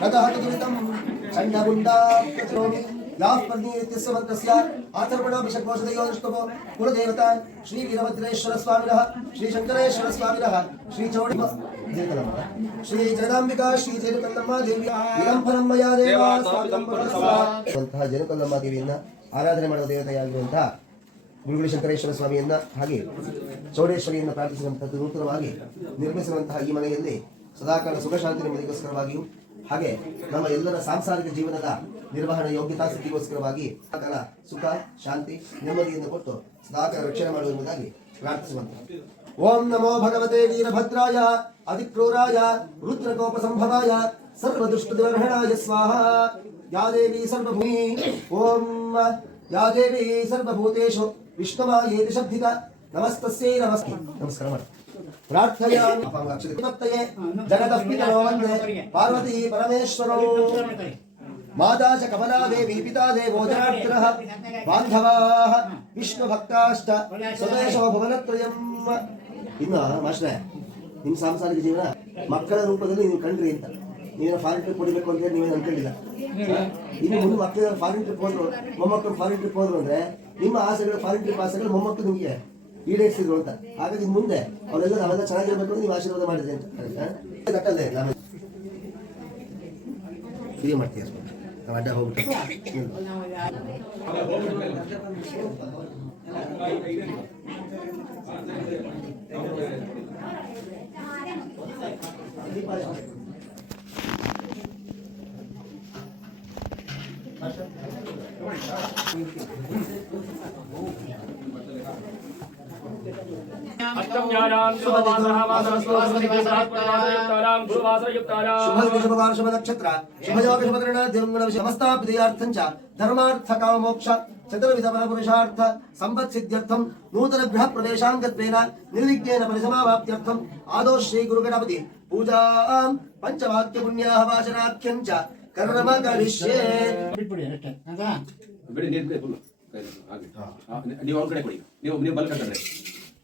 तदहतुरितं चण्डमुण्डा करोमि याः पर्णीत्यस्य मन्त्रस्य आचर्पणाभिषक्वोषधयोनुष्टभो कुलदेवता श्रीवीरभद्रेश्वरस्वामिनः श्रीशङ्करेश्वरस्वामिनः श्रीचौडि ಶ್ರೀ ಜಗದಾಂಬಿಕಾ ಶ್ರೀ ಜೇನುಕಲ್ಲಮ್ಮ ದೇವಿ ವಿಳಂಬನಂ ಮಯಾ ದೇವ ಅಂತಹ ಜೇನುಕಲ್ಲಮ್ಮ ದೇವಿಯನ್ನ ಆರಾಧನೆ ಮಾಡುವ ದೇವತೆಯಾಗಿರುವಂತಹ ಗುರುಗುಳಿ ಶಂಕರೇಶ್ವರ ಸ್ವಾಮಿಯನ್ನ ಹಾಗೆ ಚೌಡೇಶ್ವರಿಯನ್ನ ಪ್ರಾರ್ಥಿಸುವಂತದ್ದು ನೂತನವಾಗಿ ನಿರ್ಮಿಸಿರುವಂತಹ ಈ ಮನೆಯಲ್ಲಿ ಸದಾಕಾಲ ಸುಖ ಶಾಂತಿ ನೆಮ್ಮದಿಗೋಸ್ಕರವಾಗಿಯೂ ಹಾಗೆ ನಮ್ಮ ಎಲ್ಲರ ಸಾಂಸಾರಿಕ ಜೀವನದ ನಿರ್ವಹಣೆ ಯೋಗ್ಯತಾ ಸ್ಥಿತಿಗೋಸ್ಕರವಾಗಿ ಸದಾಕಾಲ ಸುಖ, ಶಾಂತಿ ನೆಮ್ಮದಿಯನ್ನು ಕೊಟ್ಟು ಸದಾಕಾಲ ರಕ್ಷಣೆ ಮಾಡುವುದಾಗಿ ಪ್ರಾರ್ಥಿಸುವಂತ. ಓಂ ನಮೋ ಭಗವತೆ ವೀರಭದ್ರಾಯ, ಅಧಿಕ್ರೂರಾಯ ರುದ್ರಕೋಪ ಸಂಭವಾಯ ಸರ್ವದುಷ್ಟನಿವರ್ಹಣಾಯ ಸ್ವಾಹ. ಯಾದೇವಿ ಸರ್ವಭೂಮಿ, ಓಂ ಯಾದೇವಿ ಸರ್ವಭೂತೇಶು ವಿಷ್ಣುವಾಯೇತಿ ಶಬ್ದಿತ ನಮಸ್ತಸ್ಯೈ ನಮಸ್ತೆ. ನಮಸ್ಕಾರ ಮಾಡಿ. ಜಗತಃ ಪಿತರೋ ವಂದೇ ಪಾರ್ವತಿ ಪರಮೇಶ್ವರೋ. ಮಾತಾ ಚ ಕಮಲಾ ದೇವಿ ಪಿತಾ ದೇವೋ ಜನಾರ್ದನಃ. ಬಾಂಧವಾಃ ವಿಷ್ಣು ಭಕ್ತಾಷ್ಟ ಸ್ವದೇಶೋ ಭುವನತ್ರಯಂ. ಇನ್ನು, ಮಾಸ್ಟ್ರೆ, ನಿಮ್ಮ ಸಾಂಸಾರಿಕ ಜೀವನ ಮಕ್ಕಳ ರೂಪದಲ್ಲಿ ನೀವು ಕಂಡ್ರಿ ಅಂತ. ನೀವೇನೋ ಫಾರಿನ್ ಟ್ರಿಪ್ ಹೊಡಿಬೇಕು ಅಂತ ನೀವೇನು ಅನ್ಕೊಂಡಿಲ್ಲ. ಇನ್ನು ಮುಂದೆ ಮಕ್ಕಳು ಫಾರಿನ್ ಟ್ರಿಪ್ ಹೋದ್ರು, ಮೊಮ್ಮಕ್ಕಳು ಫಾರಿನ್ ಟ್ರಿಪ್ ಹೋದ್ರು ಅಂದ್ರೆ ನಿಮ್ಮ ಆಸೆಗಳು ಫಾರಿನ್ ಟ್ರಿಪ್ ಆಸೆಗಳು ಮೊಮ್ಮಕ್ಕಳು ನಿಮಗೆ. ಈಡೇರಿಸಿದ್ರು ಅಂತ ಹಾಗಾಗಿ ಮುಂದೆ ಅವರೆಲ್ಲರೂ ಅವೆಲ್ಲ ಚೆನ್ನಾಗಿರ್ಬೇಕು ನೀವು ಆಶೀರ್ವಾದ ಮಾಡಿದೆ ಅಂತ ಕಟ್ಟಲ್ದೆ ಫ್ರೀ ಮಾಡ್ತೀಯ ಅಡ್ಡ ಹೋಗ್ಬಿಟ್ಟು Thank. वासरस्वासनिवासयुक्तानां गुरुवासरयुक्तानां ಶುಭ ಶುಭವಾರ ಶುಭ ನಕ್ಷತ್ರ ಶುಭಯೋಗ ಶುಭಕರಣ ದಿವಂಗಣ ಸಮಸ್ತಾಪದಯಾರ್ಥಂ ಚ ಧರ್ಮಾರ್ಥ ಕಾಮೋಕ್ಷ ಚತುರ್ವಿಧ ಪುರುಷಾರ್ಥ ಸಂಪತ್ ಸಿದ್ಧ್ಯರ್ಥಂ ನೂತನ ಗೃಹ ಪ್ರವೇಶಾಂಗತ್ವೇನ ನಿರ್ವಿಘ್ನೇನ ಪರಿಸಮಾವಾಪ್ತ್ಯರ್ಥಂ ಆದೋ ಶ್ರೀ ಗುರು ಗಣಪತಿ ಪೂಜಾಂ ಪಂಚವಾಕ್ಯ ಪುಣ್ಯಾಹ ವಾಚನಾಖ್ಯಂ ಚ ಕರ್ಮ ಕರಿಷ್ಯೇ ಬಿಟ್ಬಿಡಿ ಅಷ್ಟೇ ಆಯ್ತಾ ಬಿಡಿ ನೀರು ಕೈ ಫುಲ್ಲು ಹಾಗೆ ಹಾ, ನೀವು ಅವ್ರ ಕಡೆ ಕೊಡಿ ನೀವು ನೀವು ಬಲ್ ಕಟ್ಟಂದ್ರೆ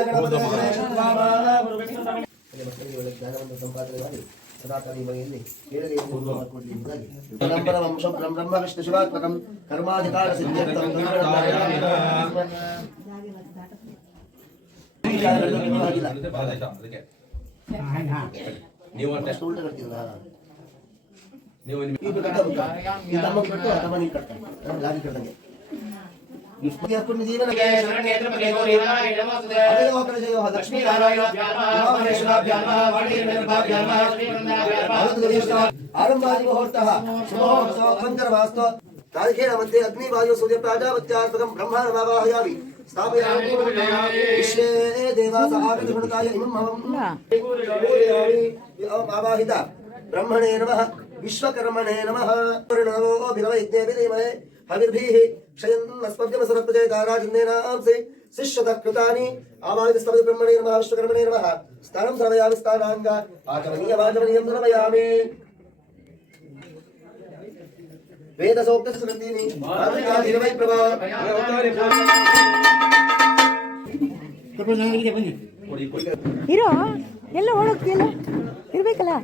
ನಿರ್ವಿಘ್ನ ಸಮಾವಾಪ್ತ್ಯರ್ಥಂ ಜ್ಞಾನವನ್ನು ಸಂಪಾದನೆ ಮಾಡಿ ಸದಾಕಾಲ ಈ ಮನೆಯಲ್ಲಿ ಏಳಿಗೆಯನ್ನು ಉಂಟು ಮಾಡಿಕೊಡ್ಲಿ ಎಂಬುದಾಗಿ ಪರಂಪರ ವಂಶಂ ಬ್ರಹ್ಮ ಬ್ರಹ್ಮ ವಿಷ್ಣು ಶಿವಾತ್ಮಕಂ ಕರ್ಮಾಧಿಕಾರ ಸಿದ್ಧಾರ್ಥಂ ಆಗಿಲ್ಲ ಅದಕ್ಕೆ ಆಯ್ತಾ ನೀವು ಅಷ್ಟೇ ಅಷ್ಟು ಉಲ್ಟ ಕಟ್ತಿಲ್ಲ ನೀವು ఆరంభాది ముహూర్త శుభోహోత్సవంతరవాస్తవ तारखेण मध्ये अग्निवायु सूर्य प्राजापत्यात्मकं ब्रह्मानमावाहयामि स्थापयामि विश्वे देवास आविर्भृताय इमं हवं आवाहिता ब्रह्मणे नमः विश्वकर्मणे नमः परिणवो विभवयज्ञे विधीमहे ತಾರಿಖೇಣ ಮಧ್ಯೆ ಅಗ್ನಿ ವಾಯು ಸೂರ್ಯ ಪ್ರಾಜಾಪತ್ಯಾತ್ಮಕಂ ಬ್ರಹ್ಮಾಣಮಾವಾಹಯಾಮಿ ಸ್ಥಾಪಯಾಮಿ ವಿಶ್ವೇ ದೇವಾಸ ಆಗತಗುಣಕಾಯ ಇಮಂ ಮಮಂ ಆವಾಹಿತ ಬ್ರಹ್ಮಣೇ ನಮಃ ವಿಶ್ವಕರ್ಮಣೇ ನಮಃ ನಮೋ ಭಿನವ ಯಜ್ಞೇ ವಿಧೀಮಹೇ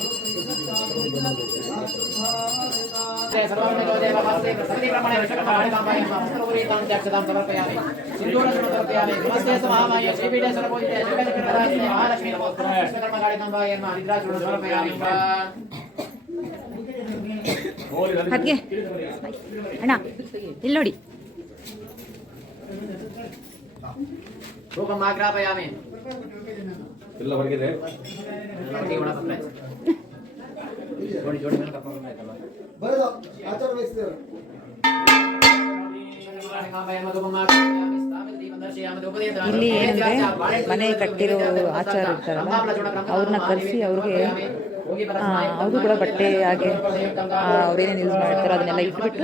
ಹವಿರ್ಭೀಃ ಕ್ಷಯನ್ ಅಸ್ಮಭ್ಯಮಸರಪ್ರಜಯ ತಾರಾಜಿನ್ನೇನಾಂಸೆ ಶಿಷ್ಯದ ಕೃತಾನಿ ಆವಾಹಿತ ಸ್ತವತಿ ಬ್ರಹ್ಮಣೇ ನಮಃ ವಿಶ್ವಕರ್ಮಣೇ ನಮಃ ಸ್ಥಾನಂ ದ್ರವಯಾಮಿ ಸ್ಥಾನಾಂಗ ಆಚಮನೀಯ ವಾಚಮನೀಯಂ ದ್ರವಯಾಮಿ ವೇದ ಸೂಕ್ತ ಸುಗಂಧಿನಿ ಮಾತೃಕಾಧಿರವೈ ಪ್ರಭಾ ಕರ್ಕೊಂಡು ನನಗೆ ಬನ್ನಿ ಕೊಡಿ ಕೊಡಿ ಇರೋ ಎಲ್ಲ ಓಡೋಗ್ತಿಯಲ್ಲ ಇರ್ಬೇಕಲ್ಲ ಅದ್ಗೆ ಅಣ್ಣ ಇಲ್ಲಿ ನೋಡಿ ರೂಪಮಾಗ್ರಾಪಯಾಮಿ ಎಲ್ಲ ಹೊರಗಿದೆ? ಜೋಡಿ ಜೋಡಿ ಮೇಲೆ ಕರ್ಕೊಂಡು ಬರೋದು ಆಚಾರ ದೀಪಂ ಇಲ್ಲಿ ಏನಂದ್ರೆ ಮನೆ ಕಟ್ಟಿರೋ ಆಚಾರ ಇರ್ತಾರಲ್ಲ ಅವ್ರನ್ನ ಕರೆಸಿ ಅವ್ರಿಗೆ ಅವರು ಕೂಡ ಬಟ್ಟೆ ಹಾಗೆ ಅವ್ರೇನೇನು ಯೂಸ್ ಮಾಡ್ತಾರೋ ಅದನ್ನೆಲ್ಲ ಇಟ್ಬಿಟ್ಟು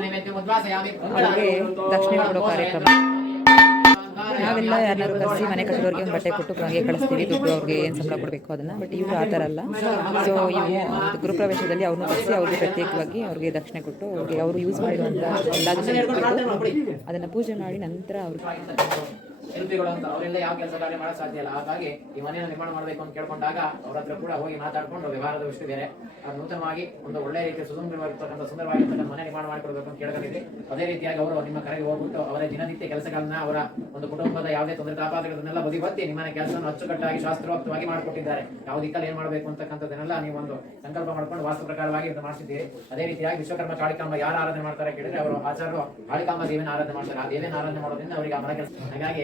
ಅವ್ರಿಗೆ ದಕ್ಷಿಣ ಕೊಡೋ ಕಾರ್ಯಕ್ರಮ. ನಾವೆಲ್ಲ ಯಾರನ್ನಾರು ಕರೆಸಿ ಮನೆ ಕಟ್ಟೋರ್ಗೆ ಬಟ್ಟೆ ಕೊಟ್ಟು ಹಾಗೆ ಕಳಿಸ್ತೀವಿ, ದುಡ್ಡು ಅವ್ರಿಗೆ ಏನು ಸಂಬಳ ಕೊಡಬೇಕು ಅದನ್ನ ಬಟ್ ಇವರು ಆ ಥರ ಅಲ್ಲ. ಸೊ ಇವು ಗೃಹಪ್ರವೇಶದಲ್ಲಿ ಅವ್ರನ್ನ ಕರೆಸಿ ಅವ್ರಿಗೆ ಪ್ರತ್ಯೇಕವಾಗಿ ಅವ್ರಿಗೆ ದಕ್ಷಿಣೆ ಕೊಟ್ಟು ಅವ್ರಿಗೆ ಅವರು ಯೂಸ್ ಮಾಡಿರುವಂಥ ಎಲ್ಲ ಅದನ್ನು ಪೂಜೆ ಮಾಡಿ ನಂತರ ಅವ್ರಿಗೆ ಶಿಲ್ಪಿಗಳು ಅಂತ ಅವರೆಲ್ಲ ಯಾವ ಕೆಲಸ ಕಾರ್ಯ ಮಾಡಕ್ ಸಾಧ್ಯ ಇಲ್ಲ. ಹಾಗಾಗಿ ಈ ಮನೆಯನ್ನು ನಿರ್ಮಾಣ ಮಾಡಬೇಕು ಅಂತ ಕೇಳ್ಕೊಂಡಾಗ ಅವ್ರ ಹತ್ರ ಕೂಡ ಹೋಗಿ ಮಾತಾಡ್ಕೊಂಡು ವ್ಯವಹಾರದ ವಿಷಯ ಬೇರೆ ಅದು ನೂತನವಾಗಿ ಒಂದು ಒಳ್ಳೆ ರೀತಿಯ ಸುಂದರವಾಗಿರ್ತಕ್ಕಂಥ ಸುಂದರವಾಗಿರ್ತಕ್ಕಂಥ ಮನೆ ನಿರ್ಮಾಣ ಮಾಡಿಕೊಡ್ಬೇಕು ಅಂತ ಕೇಳ್ಕೊಂಡಿದ್ವಿ. ಅದೇ ರೀತಿಯಾಗಿ ಅವರು ನಿಮ್ಮ ಕರೆಗೆ ಹೋಗ್ಬಿಟ್ಟು ಅವರ ದಿನನಿತ್ಯ ಕೆಲಸಗಳನ್ನ ಅವರ ಒಂದು ಕುಟುಂಬದ ಯಾವುದೇ ತೊಂದರೆ ತಾಪಾತ್ರಗಳನ್ನೆಲ್ಲ ಬದಿಗೊತ್ತಿ ನಿಮ್ಮನೆ ಕೆಲಸವನ್ನು ಅಚ್ಚುಕಟ್ಟಾಗಿ ಶಾಸ್ತ್ರೋಕ್ತವಾಗಿ ಮಾಡಿಕೊಟ್ಟಿದ್ದಾರೆ. ಯಾವ ದಿಕ್ಕಲ್ಲಿ ಏನ್ ಮಾಡಬೇಕು ಅಂತಕ್ಕಂಥದ್ದನ್ನೆಲ್ಲ ನೀವು ಒಂದು ಸಂಕಲ್ಪ ಮಾಡ್ಕೊಂಡು ವಾಸ್ತು ಪ್ರಕಾರವಾಗಿ ಇದನ್ನು ಅದೇ ರೀತಿಯಾಗಿ ವಿಶ್ವಕರ್ಮ ಕಾಳಿಕಾಂಬ ಯಾರು ಆರಾಧನೆ ಮಾಡ್ತಾರೆ ಕೇಳಿದ್ರೆ ಅವರು ಆಚಾರ್ಯರು ಕಾಳಿಕಾಂಬ ದೇವಿನ ಆರಾಧನೆ ಮಾಡ್ತಾರೆ. ಆ ದೇವಿನ ಆರಾಧನೆ ಮಾಡೋದ್ರಿಂದ ಅವರಿಗೆ ಆ ಮನೆ ಕೆಲಸ ಹಾಗಾಗಿ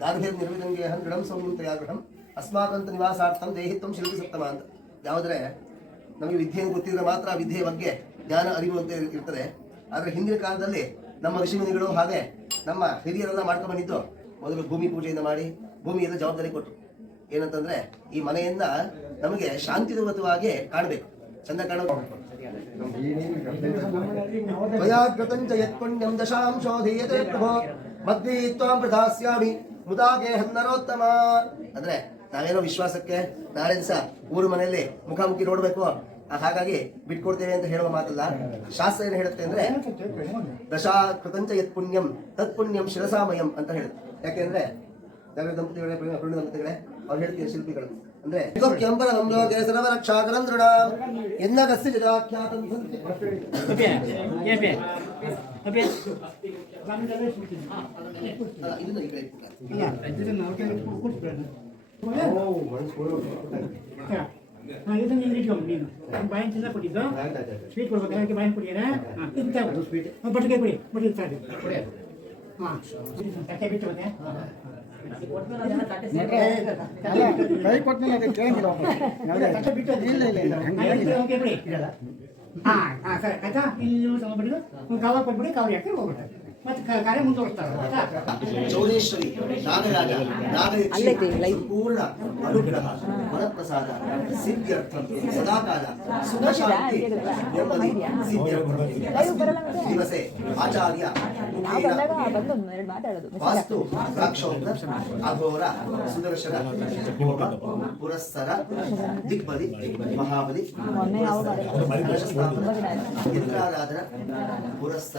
ಗಾರ್ಭಿರ್ನಿರ್ಮಿತಂಗೇಹಂ ದೃಢಂ ಸೌಮ್ಯಂ ತಯಾ ಗೃಹಂ ಅಸ್ಮಾಕಂತ ನಿವಾಸಾರ್ಥಂ ದೇಹಿತ್ವಂ ಶಿಲ್ಪಿ ಸಪ್ತಮ ಅಂತ ಯಾವುದ್ರೆ ನಮಗೆ ವಿದ್ಯೆ ಗೊತ್ತಿದ್ರೆ ಮಾತ್ರ ವಿದ್ಯೆಯ ಬಗ್ಗೆ ಜ್ಞಾನ ಅರಿವು ಅಂತ ಇರ್ತದೆ. ಆದರೆ ಹಿಂದಿನ ಕಾಲದಲ್ಲಿ ನಮ್ಮ ಋಷಿಮುನಿಗಳು ಹಾಗೆ ನಮ್ಮ ಹಿರಿಯರೆಲ್ಲ ಮಾಡ್ಕೊಂಡು ಬಂದಿದ್ದು ಮೊದಲು ಭೂಮಿ ಪೂಜೆಯಿಂದ ಮಾಡಿ ಭೂಮಿಯಿಂದ ಜವಾಬ್ದಾರಿ ಕೊಟ್ಟರು ಏನಂತಂದ್ರೆ ಈ ಮನೆಯನ್ನ ನಮಗೆ ಶಾಂತಿಯುತವಾಗಿ ಕಾಣಬೇಕು. ಚಂದ ಕಾಣಬೇಕು ತ್ವಯಾಗತಂಚ ಯತ್ಪುಣ್ಯಂ ದಶಾಂಶೋಧೀಯತೆ ಮುದಾಗೆ ಹನ್ನರೋತ್ತಮ ಅಂದ್ರೆ ನಾವೇನೋ ವಿಶ್ವಾಸಕ್ಕೆ ನಾಳೆ ದಿವಸ ಊರು ಮನೆಯಲ್ಲಿ ಮುಖಾಮುಖಿ ನೋಡ್ಬೇಕು. ಹಾಗಾಗಿ ಬಿಟ್ಕೊಡ್ತೇವೆ ಅಂತ ಹೇಳುವ ಮಾತಲ್ಲ. ಶಾಸ್ತ್ರ ಏನು ಹೇಳುತ್ತೆ ಅಂದ್ರೆ ದಶಾ ಕೃತಂಚ ಯತ್ ಪುಣ್ಯಂ, ತತ್ ಪುಣ್ಯಂ ಶಿರಸಾಮಯಂ ಅಂತ ಹೇಳುತ್ತೆ. ಯಾಕೆಂದ್ರೆ ದಂಪತಿಗಳೇ ದಂಪತಿಗಳೇ, ಅವ್ರು ಹೇಳ್ತೀವಿ ಶಿಲ್ಪಿಗಳು. ಅಂದ್ರೆ ಕೆಂಬರ ಸಂಯೋಗೆ ಸರ್ವ ರಕ್ಷಾಕರಂ ದೃಢ ಎನ್ನಗಸ್ಯ ಜಗಾಖ್ಯಾತಂ ಸಂತಿ. ಅಲ್ಲ, ಇದನ್ನ ಈಗ ಇಟ್ಬಿಟ್ಟ. ಇದನ್ನ ಇಲ್ಲಿ ಇಟ್ಕೊಂಡು ನೀನು ಬಾಯಿನ ಚಿನ್ನ ಕೊಟ್ಟಿದ್ದು ಸ್ವೀಟ್ ಕೊಡ್ಬೇಕು ಅದಕ್ಕೆ ಬಾಯಿನ ಕೊಡಿಯರ ಇದು ತಗೋ ಸ್ವೀಟ್ ಬಟ್ಟಿಗೆ ಕೊಡಿ ಬಟ್ಟಿಗೆ ಸಾಕು ಹಾಂ ತಟ್ಟೆ ಬಿಟ್ಟು ಮತ್ತೆ ಕೈ ಕೊಟ್ಟಮೇಲೆ ಕೇಳಂಗಿಲ್ಲ ಬಿಟ್ಟು ಇಲ್ಲ ಇಲ್ಲ ಇಲ್ಲ ಹಾಂ ಹಾಂ, ಸರಿ, ಆಯ್ತಾ? ಇಲ್ಲಿ ಸ್ವಲ್ಪ ಒಂದು ಕವರ್ ಕೊಟ್ಬಿಡಿ ಹಾಕಿ ಹೋಗ್ಬಿಟ್ಟು ಮತ್ತೆ ಕ- ಕಾರ್ಯ ಮುಂದುವರಿಸ್ತಾರೆ ಆಯ್ತಾ ಚೌಡೇಶ್ವರಿ ನಾಗರಾಜ live. ಪೂರ್ಣ ಅನುಗ್ರಹ ವರಪ್ರಸಾದ ಸಿದ್ಧ್ಯರ್ಥಂ ಸದಾಕಾಲ ಸುಖ ಶಾಂತಿ ನೆಮ್ಮದಿ ಸಿದ್ಧ್ಯರ್ಥಂ ದಿವಸೆ ಆಚಾರ್ಯ ನಾವು ಬಂದಾಗ ಬಂದು ಒಂದು ಎರಡು ಮಾತಾಡೋದು ವಾಸ್ತು ಅಘೋರ ಸುದರ್ಶನ ಪುರಸ್ಸರ ದಿಗ್ಬಲಿ ಮಹಾಬಲಿ ಪುರಸ್ಸರ, ಇಂದ್ರಾರಾಧನ ಪುರಸ್ಸರ